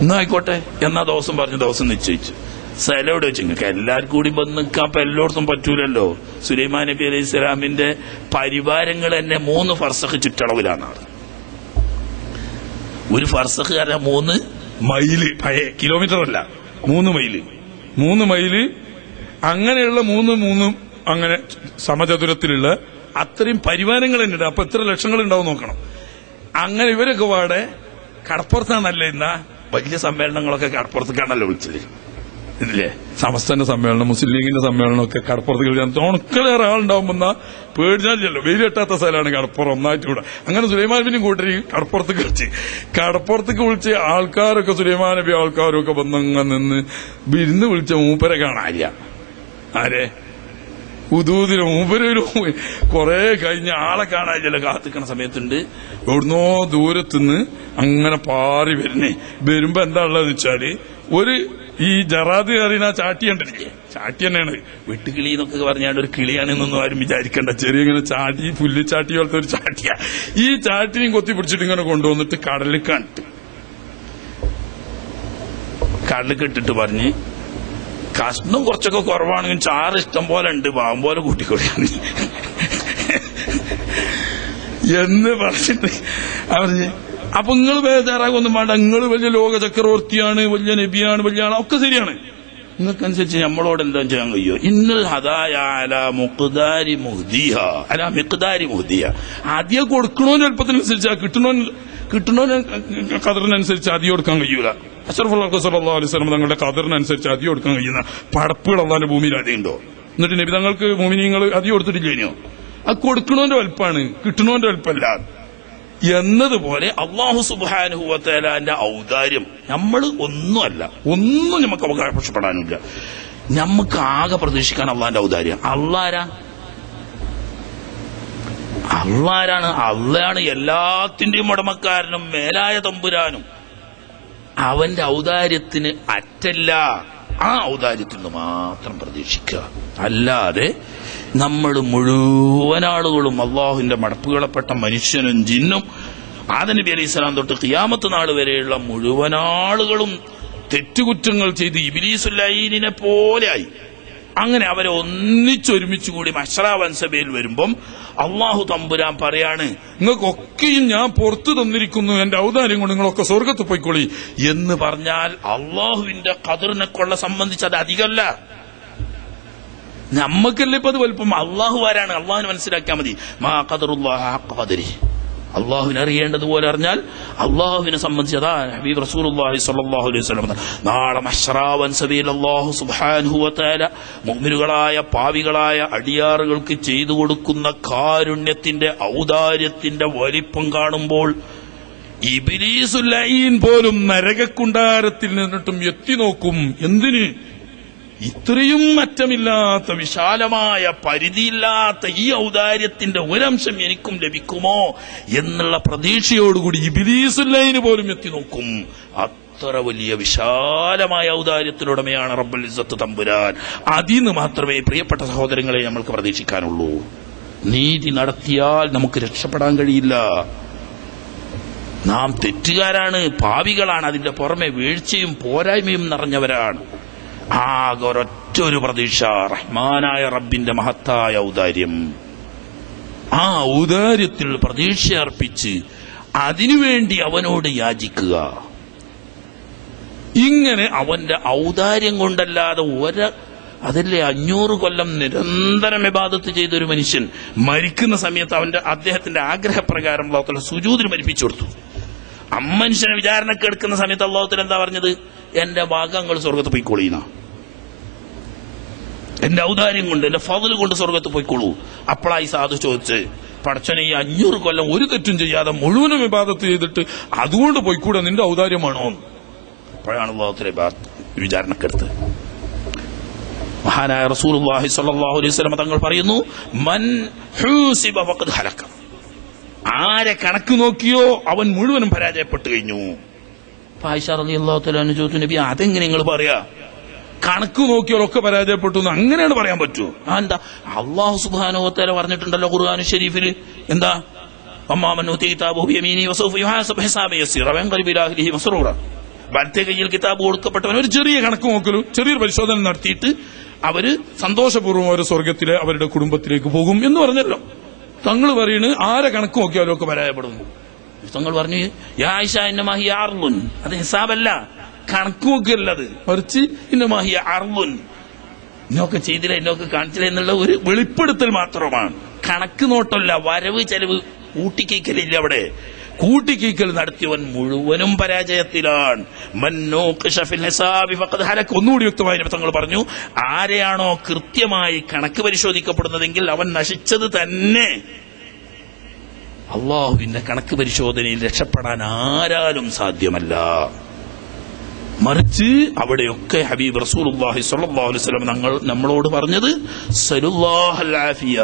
എന്നാ ആയിക്കോട്ടെ എന്നാ ദിവസം പറഞ്ഞ ദിവസം നിശ്ചയിച്ചു. സ്ഥലം വെച്ച്? നിങ്ങൾക്ക് എല്ലാവർക്കും കൂടി വന്ന് നിൽക്കാൻ അപ്പൊ എല്ലായിടത്തും പറ്റൂലല്ലോ. സുലൈമാൻ നബി അലൈഹി സ്വലാമിന്റെ പരിവാരങ്ങൾ തന്നെ മൂന്ന് ഫർസഖ് ചുറ്റളവിലാണ് ഒരു ഫർസഖ് കാരണം മൂന്ന് മൈൽ. പഴയ കിലോമീറ്റർ അല്ല. മൂന്ന് മൈൽ. മൂന്ന് മൈൽ അങ്ങനെയുള്ള മൂന്ന് മൂന്നും അങ്ങനെ സമചതുരത്തിലുള്ള അത്രയും പരിവാരങ്ങൾ തന്നെ ഉണ്ട്. അപ്പൊ എത്ര ലക്ഷങ്ങൾ ഉണ്ടാവും നോക്കണം. അങ്ങനെ ഇവരൊക്കെ പാടെ കടപ്പുറത്താണല്ലേ ഇന്ന? വലിയ സമ്മേളനങ്ങളൊക്കെ കടപ്പുറത്തേക്കാണല്ലോ വിളിച്ചത്. ഇല്ലേ? സമസ്തന്റെ സമ്മേളനം മുസ്ലിം ലീഗിന്റെ സമ്മേളനം ഒക്കെ കടപ്പുറത്ത് കളിക്കാൻ തോണക്കളേറെ ആളുണ്ടാവുമെന്ന പേടിച്ചാലില്ലല്ലോ. വെയിൽ കെട്ടാത്ത സ്ഥലമാണ് കടപ്പുറം ഒന്നായിട്ട് കൂടെ അങ്ങനെ സുലൈമാൻ നബിനും കൂട്ടരി കടപ്പുറത്ത് കളിച്ച് കടപ്പുറത്തേക്ക് വിളിച്ച് ആൾക്കാരൊക്കെ സുലൈമാൻ നബി ആൾക്കാരൊക്കെ വന്നങ്ങനെ നിന്ന് വിരുന്ന് വിളിച്ച മൂപ്പരെ കാണാനില്ല. ആരെ? ഉദൂതിന് മൂപ്പരൊരു കുറെ കഴിഞ്ഞ ആളെ കാണാനില്ല കാത്തിക്കണ സമയത്തുണ്ട്. എവിടുന്നോ ദൂരത്തുനിന്ന് അങ്ങനെ പാറി വരുന്നേ. വരുമ്പോ എന്താ ഉള്ളതെന്ന് വെച്ചാൽ ഒരു ഈ ജറാദ് കയറിന ചാട്ടി കണ്ടിട്ടില്ലേ? ചാട്ടി തന്നെയാണ്. വെട്ടുകിളി എന്നൊക്കെ പറഞ്ഞാണ്ട് ഒരു കിളിയാണെന്നൊന്നും ആരും വിചാരിക്കണ്ട. ചെറിയ ഇങ്ങനെ ചാട്ടി പുല്ലിച്ചാട്ടി പോലത്തെ ഒരു ചാട്ടിയാ. ഈ ചാട്ടിനെയും കൊത്തി പിടിച്ചിട്ട് ഇങ്ങനെ കൊണ്ടുവന്നിട്ട് കടലിൽ കണ്ടിട്ട് കടലിൽ കെട്ടിട്ട് പറഞ്ഞ് കഷ്ണം കുറച്ചൊക്കെ കുറവാണെങ്കിൽ ചാറ് ഇഷ്ടം പോലെ ഉണ്ട്. പാവം പോലെ കൂട്ടിക്കൊടുക്കാൻ എന്ന് പറഞ്ഞിട്ട് അവർ അപ്പൊ നിങ്ങൾ ബേജാറാകൊന്നും വേണ്ട. നിങ്ങൾ വലിയ ലോക ചക്രവർത്തിയാണ് വലിയ നബിയാണ് വലിയ ആളാണ് ഒക്കെ ശരിയാണ്. നിങ്ങൾക്കനുസരിച്ച് നമ്മളോട് എന്താ ചെയ്യാൻ കഴിയോ? ഇന്നൽ ഹദായ അല അല ആദ്യം കൊടുക്കണോന്ന് എളുപ്പത്തിനനുസരിച്ചാ കിട്ടണോ കിട്ടണോന് കതറിനനുസരിച്ച് ആദ്യം കൊടുക്കാൻ കഴിയൂല. അഷറഫുല്ലാ സല്ലാ അലൈഹി സ്വലം തങ്ങളുടെ കതിറിനനുസരിച്ച് അതി കൊടുക്കാൻ കഴിയുന്ന പടപ്പുകൾ അള്ളാന്റെ ഭൂമിയിൽ അതിയുണ്ടോ എന്നിട്ട് നബി തങ്ങൾക്ക് ഭൂമി നിങ്ങൾ ആദ്യം കൊടുത്തിട്ടില്ലേനോ അത് കൊടുക്കണോന്റെ വലുപ്പാണ് കിട്ടണോന്റെ വലുപ്പല്ല. എന്നതുപോലെ അള്ളാഹു സുബാനുഹുവത്തേലാന്റെ ഔദാര്യം നമ്മൾ ഒന്നുമല്ല ഒന്നും നമുക്ക് അവകാശപ്പെടാനില്ല. നമുക്ക് ആകെ പ്രതീക്ഷിക്കാൻ അള്ളാന്റെ ഔദാര്യം. അള്ളാരാ അള്ളാരാണ് അള്ളയാണ് എല്ലാത്തിന്റെയും ഉടമക്കാരനും മേലായ തമ്പുരാനും. അവന്റെ ഔദാര്യത്തിന് അറ്റല്ല. ആ ഔദാര്യത്തിൽ നിന്ന് മാത്രം പ്രതീക്ഷിക്കുക. അല്ലാതെ നമ്മൾ മുഴുവൻ ആളുകളും അള്ളാഹുവിന്റെ മടപ്പുകളപ്പെട്ട മനുഷ്യനും ജിന്നും ആദനബി അലൈഹി സ്വലാം തൊട്ട് കിയാമത്ത് നാൾ വരെയുള്ള മുഴുവൻ ആളുകളും തെറ്റുകുറ്റങ്ങൾ ചെയ്ത് ഇബിലീസുല്ലൈനിനെ പോലെയായി അങ്ങനെ അവരെ ഒന്നിച്ചൊരുമിച്ച് കൂടി മഷറാവൻ സഭയിൽ വരുമ്പം അള്ളാഹു തമ്പുരാൻ പറയാണ് നിങ്ങൾക്കൊക്കെയും ഞാൻ പുറത്തു തന്നിരിക്കുന്നു എന്റെ ഔദാര്യം കൊണ്ട് നിങ്ങളൊക്കെ സ്വർഗത്ത് പോയിക്കോളി. എന്ന് പറഞ്ഞാൽ അള്ളാഹുവിന്റെ കതിറിനെ കൊള്ള സംബന്ധിച്ച് അത് അധികമല്ല. നമ്മക്കല്ലേ ഇപ്പൊ അത് വലുപ്പം? അള്ളാഹു ആരാണ്? അള്ളാഹുവിനെ മനസ്സിലാക്കിയാൽ മതി. മാ കതിറി അള്ളാഹുവിനെ അറിയേണ്ടതുപോലെ അറിഞ്ഞാൽ അള്ളാഹുവിനെ സംബന്ധിച്ച് അതാ ഹബീബ് സ്വല്ലല്ലാഹു അലൈഹി നാളെ സബീൽ മുഅ്മിനുകളായ പാവികളായ അടിയാറുകൾക്ക് ചെയ്തു കൊടുക്കുന്ന കാരുണ്യത്തിന്റെ ഔദാര്യത്തിന്റെ വലിപ്പം കാണുമ്പോൾ ഇബിലീസുല്ലൈൻ പോലും നരകക്കുണ്ടാരത്തിൽ നിന്നിട്ടും എത്തി നോക്കും. എന്തിന്? ഇത്രയും അറ്റമില്ലാത്ത വിശാലമായ പരിധിയില്ലാത്ത ഈ ഔദാര്യത്തിന്റെ ഒരംശം എനിക്കും ലഭിക്കുമോ എന്നുള്ള പ്രതീക്ഷയോടുകൂടി ഇബിലീസുല്ലൈന് പോലും എത്തി നോക്കും. അത്ര വലിയ വിശാലമായ ഔദാര്യത്തിനുടമയാണ് റബ്ബൽ ഇസത്ത് തമ്പുരാൻ. അതിന് മാത്രമേ പ്രിയപ്പെട്ട സഹോദരങ്ങളെ നമ്മൾക്ക് പ്രതീക്ഷിക്കാനുള്ളൂ. നീതി നടത്തിയാൽ നമുക്ക് രക്ഷപ്പെടാൻ കഴിയില്ല. നാം തെറ്റുകാരാണ് പാവികളാണ് അതിന്റെ പുറമെ വീഴ്ചയും പോരായ്മയും നിറഞ്ഞവരാണ്. ആകെ ഒരൊറ്റ ഒരു പ്രതീക്ഷ. റഹ്മാനായ റബ്ബിന്റെ മഹത്തായ ഔദാര്യം. ആ ഔദാര്യത്തിൽ പ്രതീക്ഷ അർപ്പിച്ച് അതിനുവേണ്ടി അവനോട് യാചിക്കുക. ഇങ്ങനെ അവന്റെ ഔദാര്യം കൊണ്ടല്ലാതെ ഒര അതല്ലേ അഞ്ഞൂറ് കൊല്ലം നിരന്തരം വിവാദത്ത് ചെയ്തൊരു മനുഷ്യൻ മരിക്കുന്ന സമയത്ത് അവന്റെ അദ്ദേഹത്തിന്റെ ആഗ്രഹപ്രകാരം ലോകത്തിൽ സുജൂതിന് മരിപ്പിച്ചു കൊടുത്തു. അമ്മനുഷ്യനെ വിചാരണക്ക് എടുക്കുന്ന സമയത്ത് അള്ളാഹത്തിൽ എന്താ പറഞ്ഞത്? എന്റെ ഭാഗങ്ങൾ സ്വർഗത്ത് പോയിക്കോളീന എന്റെ ഔദാര്യം കൊണ്ട് എന്റെ ഫതിൽ കൊണ്ട് സ്വർഗത്ത് പോയിക്കോളൂ. അപ്പോഴായി സാധു ചോദിച്ച് പടച്ചനെ ഈ അഞ്ഞൂറ് കൊല്ലം ഒരു തെറ്റും ചെയ്യാതെ മുഴുവനും വിവാദത്ത് ചെയ്തിട്ട് അതുകൊണ്ട് പോയിക്കൂടെ നിന്റെ ഔദാര്യമാണോ അപ്പോഴാണ് ലോകത്തിലെ വിചാരണക്കെടുത്ത്. മഹാനായ റസൂലുള്ളാഹി സ്വല്ലല്ലാഹു അലൈഹി തങ്ങൾ പറയുന്നു മൻ ആരെ കണക്ക് നോക്കിയോ അവൻ മുഴുവനും പരാജയപ്പെട്ടു കഴിഞ്ഞു. ആയിഷ റളിയല്ലാഹു തആല ചോദിച്ചു നബി അതെങ്ങനെ നിങ്ങൾ പറയാ? കണക്ക് നോക്കിയാലൊക്കെ പരാജയപ്പെട്ടു എന്ന് അങ്ങനെയാണ് പറയാൻ പറ്റൂ. ആ എന്താ? അള്ളാഹു സുബാനോത്തര പറഞ്ഞിട്ടുണ്ടല്ലോ ഖുർആൻ ഷെരീഫിൽ എന്താ? വലത്തെ കയ്യിൽ കിതാബ് കൊടുക്കപ്പെട്ടവൻ ഒരു ചെറിയ കണക്ക് നോക്കലും ചെറിയൊരു പരിശോധന നടത്തിയിട്ട് അവർ സന്തോഷപൂർവം ഒരു സ്വർഗത്തിലെ അവരുടെ കുടുംബത്തിലേക്ക് പോകും എന്ന് പറഞ്ഞല്ലോ. തങ്ങൾ പറയുന്നത് ആരെ കണക്ക് നോക്കിയാലും ഒക്കെ പരാജയപ്പെടുന്നു. തങ്ങൾ പറഞ്ഞു യാ അത് ഹിസാബല്ല. കണക്ക് നോക്കിയല്ലത് മറിച്ച് ഇന്നമാഹിയ അറിവൻ. ഇന്നൊക്കെ ചെയ്തില്ല ഇന്നൊക്കെ കാണിച്ചില്ല എന്നുള്ള ഒരു വെളിപ്പെടുത്തൽ മാത്രമാണ്. കണക്ക് നോട്ടല്ല വരവ് ചെലവ് കൂട്ടിക്കൈക്കലില്ല അവിടെ. കൂട്ടിക്കൈക്കൽ നടത്തിയവൻ മുഴുവനും പരാജയത്തിലാണ്. ഒന്നുകൂടി വ്യക്തമായി തങ്ങൾ പറഞ്ഞു ആരെയാണോ കൃത്യമായി കണക്ക് പരിശോധിക്കപ്പെടുന്നതെങ്കിൽ അവൻ നശിച്ചത് തന്നെ. അള്ളാഹുവിന്റെ കണക്ക് പരിശോധനയിൽ രക്ഷപ്പെടാൻ ആരാലും സാധ്യമല്ല. മറിച്ച് അവിടെയൊക്കെ ഹബീബ് സ്വല്ലല്ലാഹു അലൈഹി വസല്ലം ഞങ്ങൾ നമ്മളോട് പറഞ്ഞത് ആഫിയ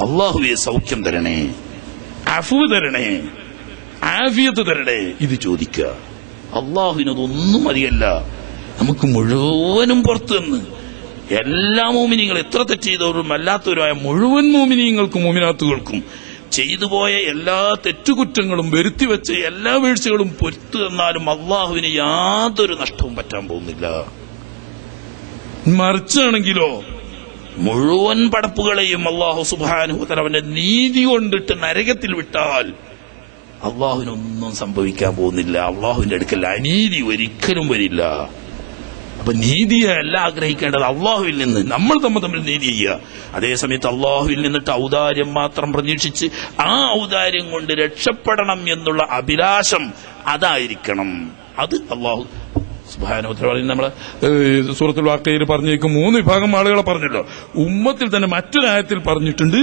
അള്ളാഹുവെ സൗഖ്യം തരണേ. അഫു തരണേ. ആഫിയത്ത് തരണേ. ഇത് ചോദിക്കുക. അള്ളാഹുവിനതൊന്നും മതിയല്ല നമുക്ക് മുഴുവനും പുറത്തു നിന്ന് എല്ലാ മോമിനിങ്ങൾ എത്ര തെറ്റ് ചെയ്തവരും അല്ലാത്തവരുമായ മുഴുവൻ മോമിനിയങ്ങൾക്കും മോമിനാത്തുകൾക്കും ചെയ്തു പോയ എല്ലാ തെറ്റുകുറ്റങ്ങളും വരുത്തിവെച്ച് എല്ലാ വീഴ്ചകളും പൊരുത്തു തന്നാലും അള്ളാഹുവിന് യാതൊരു നഷ്ടവും പറ്റാൻ പോകുന്നില്ല. മറിച്ചാണെങ്കിലോ മുഴുവൻ പടപ്പുകളെയും അള്ളാഹു സുബാനുഹത്തല അവന്റെ നീതി കൊണ്ടിട്ട് നരകത്തിൽ വിട്ടാൽ അള്ളാഹുവിനൊന്നും സംഭവിക്കാൻ പോകുന്നില്ല. അള്ളാഹുവിന്റെ അടുക്കൽ അനീതി ഒരിക്കലും വരില്ല. അപ്പൊ നീതിയെ അല്ല ആഗ്രഹിക്കേണ്ടത് അള്ളാഹുവിൽ നിന്ന്. നമ്മൾ തമ്മിൽ തമ്മിൽ നീതി ചെയ്യുക. അതേസമയത്ത് അള്ളാഹുവിൽ നിന്നിട്ട് ഔദാര്യം മാത്രം പ്രതീക്ഷിച്ച് ആ ഔദാര്യം കൊണ്ട് രക്ഷപ്പെടണം എന്നുള്ള അഭിലാഷം അതായിരിക്കണം. അത് അള്ളാഹു സുബാനോത്തര പറയുന്നത് നമ്മളെ സൂറത്തുൽ വാക്കയിൽ പറഞ്ഞേക്കും മൂന്ന് വിഭാഗം ആളുകളെ പറഞ്ഞല്ലോ. ഉമ്മത്തിൽ തന്നെ മറ്റൊരായത്തിൽ പറഞ്ഞിട്ടുണ്ട്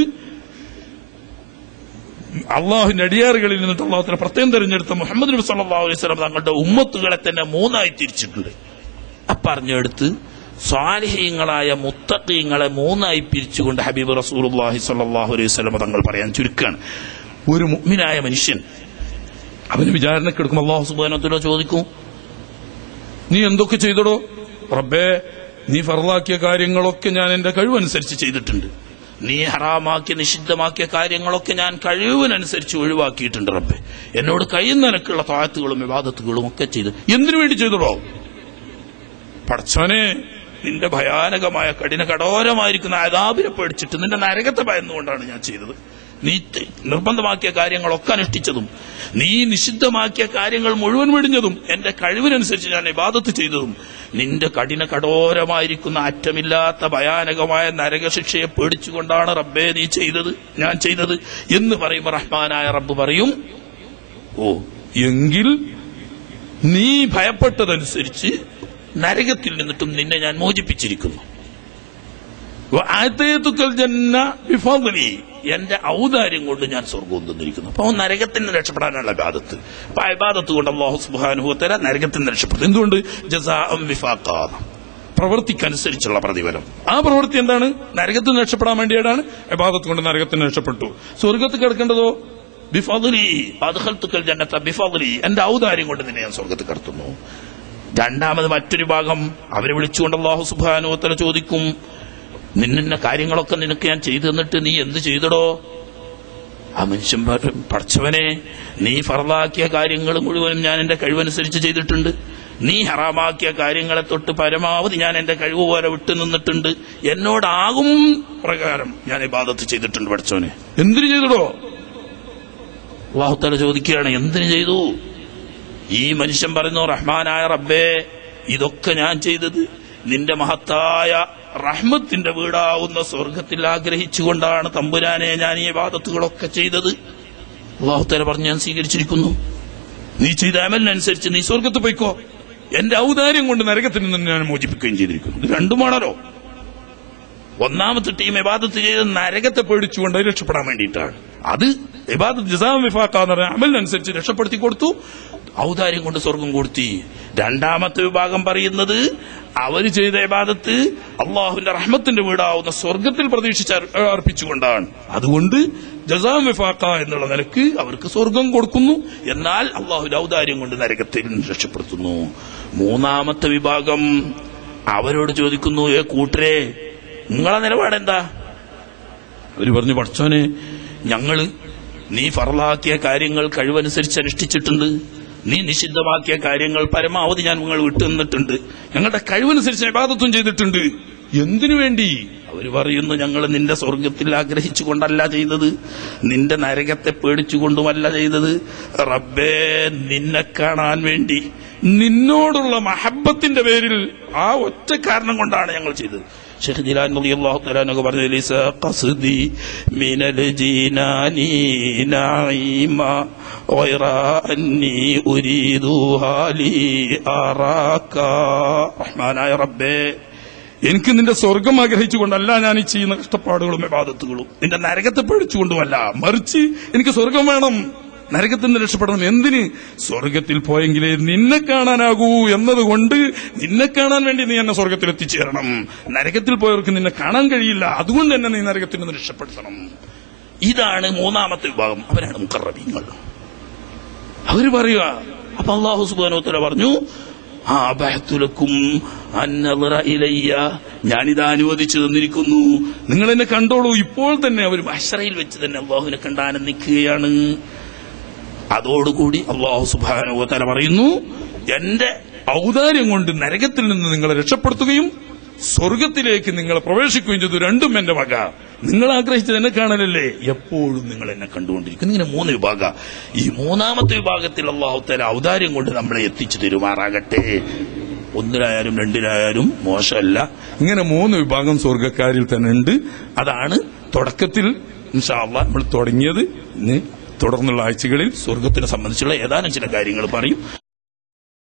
അള്ളാഹുവിന്റെ അടിയാറുകളിൽ നിന്നിട്ട് അള്ളാഹുത്തിന് പ്രത്യേകം തെരഞ്ഞെടുത്ത മുഹമ്മദ് നബി സല്ലല്ലാഹു അലൈഹി വസല്ലം തങ്ങളുടെ ഉമ്മത്തുകളെ തന്നെ മൂന്നായി തിരിച്ചിട്ടുണ്ട്. പറഞ്ഞെടുത്ത് സ്വാലിഹീങ്ങളായ മുത്തക്കീങ്ങളെ മൂന്നായി പിരിച്ചുകൊണ്ട് ഹബീബ് റസൂലുള്ളാഹി സ്വല്ലല്ലാഹു അലൈഹി തങ്ങൾ പറയാൻ ചുരുക്കാണ്. ഒരു മുഅ്മിനായ മനുഷ്യൻ അവന് വിചാരണക്കെടുക്കും അള്ളാഹു സുബാനത്തിലോ ചോദിക്കും നീ എന്തൊക്കെ ചെയ്തടോ? റബ്ബേ നീ ഫറലാക്കിയ കാര്യങ്ങളൊക്കെ ഞാൻ എന്റെ കഴിവനുസരിച്ച് ചെയ്തിട്ടുണ്ട്. നീ ഹറാമാക്കിയ നിഷിദ്ധമാക്കിയ കാര്യങ്ങളൊക്കെ ഞാൻ കഴിവിനനുസരിച്ച് ഒഴിവാക്കിയിട്ടുണ്ട് റബ്ബെ. എന്നോട് കഴിയുന്ന നിനക്കുള്ള താഴത്തുകളും വിവാദത്തുകളും ഒക്കെ ചെയ്ത് എന്തിനു വേണ്ടി ചെയ്തടോ? പടച്ചോനെ നിന്റെ ഭയാനകമായ കഠിന കഠോരമായിരിക്കുന്ന അതാപിനെ പേടിച്ചിട്ട് നിന്റെ നരകത്തെ ഭയന്നുകൊണ്ടാണ് ഞാൻ ചെയ്തത്. നീ നിർബന്ധമാക്കിയ കാര്യങ്ങളൊക്കെ അനുഷ്ഠിച്ചതും നീ നിഷിദ്ധമാക്കിയ കാര്യങ്ങൾ മുഴുവൻ വിടിഞ്ഞതും എന്റെ കഴിവിനനുസരിച്ച് ഞാൻ ഇബാദത്ത് ചെയ്തതും നിന്റെ കഠിന കഠോരമായിരിക്കുന്ന അറ്റമില്ലാത്ത ഭയാനകമായ നരകശിക്ഷയെ പേടിച്ചുകൊണ്ടാണ് റബ്ബേ നീ ചെയ്തത് ഞാൻ ചെയ്തത് എന്ന് പറയുമ്പോൾ റഹ്മാനായ റബ്ബ് പറയും ഓ എങ്കിൽ നീ ഭയപ്പെട്ടതനുസരിച്ച് നരകത്തിൽ നിന്നിട്ടും നിന്നെ ഞാൻ മോചിപ്പിച്ചിരിക്കുന്നു. എന്റെ ഔദാര്യം കൊണ്ട് ഞാൻ സ്വർഗവും തന്നിരിക്കുന്നു. അപ്പൊ നരകത്തിൽ നിന്ന് രക്ഷപ്പെടാനുള്ള ബാധത്ത് അപ്പൊ അബാദത്ത് കൊണ്ട് അള്ളാഹു സുബാനുഭവത്തര നരകത്തിൽ നിന്ന് രക്ഷപ്പെടും എന്തുകൊണ്ട്? ജസാഅം വിഫാഖാദ് പ്രവൃത്തിക്കനുസരിച്ചുള്ള പ്രതിഫലം. ആ പ്രവൃത്തി എന്താണ്? നരകത്തിൽ നിന്ന് രക്ഷപ്പെടാൻ വേണ്ടിയാണ് അബാദത്ത് കൊണ്ട് നരകത്തിൽ നിന്ന് രക്ഷപ്പെട്ടു. സ്വർഗത്ത് കിടക്കേണ്ടതോ? അദ്ഖൽതുക്കൽ ജന്നത്ത ബിഫദ്ലി. എന്റെ ഔദാര്യം കൊണ്ട് നിന്നെ ഞാൻ സ്വർഗത്ത് കടത്തുന്നു. രണ്ടാമത് മറ്റൊരു ഭാഗം അവരെ വിളിച്ചുകൊണ്ട് അള്ളാഹു സുബാനുവത്തല ചോദിക്കും നിന്നെ കാര്യങ്ങളൊക്കെ നിനക്ക് ഞാൻ ചെയ്തു തന്നിട്ട് നീ എന്ത് ചെയ്തടോ? ആ മനുഷ്യൻ പഠിച്ചവനെ നീ ഫറദാക്കിയ കാര്യങ്ങൾ മുഴുവനും ഞാൻ എന്റെ കഴിവനുസരിച്ച് ചെയ്തിട്ടുണ്ട്. നീ ഹറാമാക്കിയ കാര്യങ്ങളെ തൊട്ട് പരമാവധി ഞാൻ എന്റെ കഴിവ് പോലെ വിട്ടു നിന്നിട്ടുണ്ട്. എന്നോടാകും പ്രകാരം ഞാൻ ഇബാദത്ത് ചെയ്തിട്ടുണ്ട് പഠിച്ചവനെ. എന്തിനു ചെയ്തടോ? അള്ളാഹുത്തല ചോദിക്കുകയാണ് എന്തിനു ചെയ്തു? ഈ മനുഷ്യൻ പറയുന്നു റഹ്മാനായ റബ്ബേ ഇതൊക്കെ ഞാൻ ചെയ്തത് നിന്റെ മഹത്തായ റഹ്മത്തിന്റെ വീടാവുന്ന സ്വർഗത്തിൽ ആഗ്രഹിച്ചുകൊണ്ടാണ് തമ്പുരാനെ ഞാൻ ഈ വാദത്തുകളൊക്കെ ചെയ്തത്. അള്ളാഹുത്തല പറഞ്ഞ് ഞാൻ സ്വീകരിച്ചിരിക്കുന്നു. നീ ചെയ്ത അമലിനനുസരിച്ച് നീ സ്വർഗത്ത് പോയിക്കോ. എന്റെ ഔദാര്യം കൊണ്ട് നരകത്തിൽ നിന്ന് ഞാൻ മോചിപ്പിക്കുകയും ചെയ്തിരിക്കുന്നു. ഇത് രണ്ടുമാണല്ലോ. ഒന്നാമത്തെ ടീം വിവാദത്ത് ചെയ്ത് നരകത്തെ പേടിച്ചുകൊണ്ട് രക്ഷപ്പെടാൻ വേണ്ടിയിട്ടാണ്. അത് ഇബാദത്ത് ജസാം വിഫാക്കാന്ന് പറഞ്ഞ അമലിനനുസരിച്ച് രക്ഷപ്പെടുത്തി കൊടുത്തു. ഔദാര്യം കൊണ്ട് സ്വർഗം കൊടുത്തി. രണ്ടാമത്തെ വിഭാഗം പറയുന്നത് അവർ ചെയ്ത ഇബാദത്ത് അള്ളാഹുവിന്റെ റഹ്മത്തിന്റെ വീടാവുന്ന സ്വർഗത്തിൽ പ്രതീക്ഷിച്ച് അർപ്പിച്ചുകൊണ്ടാണ്. അതുകൊണ്ട് ജസാം വിഫാക്ക എന്നുള്ള നിലയ്ക്ക് അവർക്ക് സ്വർഗം കൊടുക്കുന്നു. എന്നാൽ അള്ളാഹുവിന്റെ ഔദാര്യം കൊണ്ട് നരകത്തിൽ രക്ഷപ്പെടുത്തുന്നു. മൂന്നാമത്തെ വിഭാഗം അവരോട് ചോദിക്കുന്നു ഏ കൂട്ടരെ നിങ്ങളെ നിലപാടെന്താ? അവർ പറഞ്ഞു പഠിച്ചോനെ ഞങ്ങൾ നീ ഫറലാക്കിയ കാര്യങ്ങൾ കഴിവനുസരിച്ച് അനുഷ്ഠിച്ചിട്ടുണ്ട്. നീ നിഷിദ്ധമാക്കിയ കാര്യങ്ങൾ പരമാവധി ഞാൻ നിങ്ങൾ വിട്ടുനിന്നിട്ടുണ്ട്. ഞങ്ങളുടെ കഴിവനുസരിച്ച് ഇബാദത്തും ചെയ്തിട്ടുണ്ട്. എന്തിനു വേണ്ടി? അവർ പറയുന്നു ഞങ്ങൾ നിന്റെ സ്വർഗത്തിൽ ആഗ്രഹിച്ചുകൊണ്ടല്ല ചെയ്തത്. നിന്റെ നരകത്തെ പേടിച്ചുകൊണ്ടുമല്ല ചെയ്തത്. റബ്ബേ നിന്നെ കാണാൻ വേണ്ടി. നിന്നോടുള്ള മഹബത്തിന്റെ പേരിൽ ആ ഒറ്റ കാരണം കൊണ്ടാണ് ഞങ്ങൾ ചെയ്തത്. ഷെയ്ഖ് ജിലാൻ റളിയല്ലാഹു തആല എന്നൊക്കെ പറഞ്ഞു ലൈസ ഖസ്ദി മിനൽ ജീനാനി നഈമ ഗൈറ അന്നി ഉരീദു ഹാലി അറാക റഹ്മാനായ റബ്ബേ എനിക്ക് നിന്റെ സ്വർഗം ആഗ്രഹിച്ചുകൊണ്ടല്ല ഞാൻ ഈ ചെയ്യുന്ന കഷ്ടപ്പാടുകളും വിവാദത്തുകളും. നിന്റെ നരകത്തെ പേടിച്ചുകൊണ്ടുമല്ല. മറിച്ച് എനിക്ക് സ്വർഗം വേണം. നരകത്തിൽ നിന്ന് രക്ഷപ്പെടണം. എന്തിന്? സ്വർഗത്തിൽ പോയെങ്കിലേ നിന്നെ കാണാനാകൂ എന്നതുകൊണ്ട് നിന്നെ കാണാൻ വേണ്ടി നീ എന്നെ സ്വർഗത്തിൽ എത്തിച്ചേരണം. നരകത്തിൽ പോയവർക്ക് നിന്നെ കാണാൻ കഴിയില്ല. അതുകൊണ്ട് തന്നെ നീ നരകത്തിൽ നിന്ന് രക്ഷപ്പെടുത്തണം. ഇതാണ് മൂന്നാമത്തെ വിഭാഗം. അവരാണ് മുക്കറബീങ്ങൾ അവർ പറയുക അപ്പൊ അള്ളാഹു സുബാനോത്തര പറഞ്ഞു ഞാനിത് അനുവദിച്ചു തന്നിരിക്കുന്നു. നിങ്ങൾ എന്നെ കണ്ടോളൂ. ഇപ്പോൾ തന്നെ അവർ അശ്രയിൽ വെച്ച് തന്നെ അള്ളാഹുവിനെ കണ്ട് ആനന്ദിക്കുകയാണ്. അതോടുകൂടി അള്ളാഹു സുബാനോത്തര പറയുന്നു എന്റെ ഔദാര്യം കൊണ്ട് നരകത്തിൽ നിന്ന് നിങ്ങളെ രക്ഷപ്പെടുത്തുകയും സ്വർഗത്തിലേക്ക് നിങ്ങളെ പ്രവേശിക്കുകയും ചെയ്തു. രണ്ടും എന്റെ വക. നിങ്ങൾ ആഗ്രഹിച്ചത് എന്നെ കാണലല്ലേ? എപ്പോഴും നിങ്ങൾ എന്നെ കണ്ടുകൊണ്ടിരിക്കുന്നു ഇങ്ങനെ മൂന്ന് വിഭാഗ. ഈ മൂന്നാമത്തെ വിഭാഗത്തിൽ അള്ളാഹുത്തല തല ഔദാര്യം കൊണ്ട് നമ്മളെ എത്തിച്ചു തരുമാറാകട്ടെ. ഒന്നിലായാലും രണ്ടിലായാലും മോശമല്ല. ഇങ്ങനെ മൂന്ന് വിഭാഗം സ്വർഗക്കാരിൽ തന്നെ ഉണ്ട്. അതാണ് തുടക്കത്തിൽ നമ്മൾ തുടങ്ങിയത്. തുടർന്നുള്ള ആഴ്ചകളിൽ സ്വർഗത്തിനെ സംബന്ധിച്ചുള്ള ഏതാനും ചില കാര്യങ്ങൾ പറയും.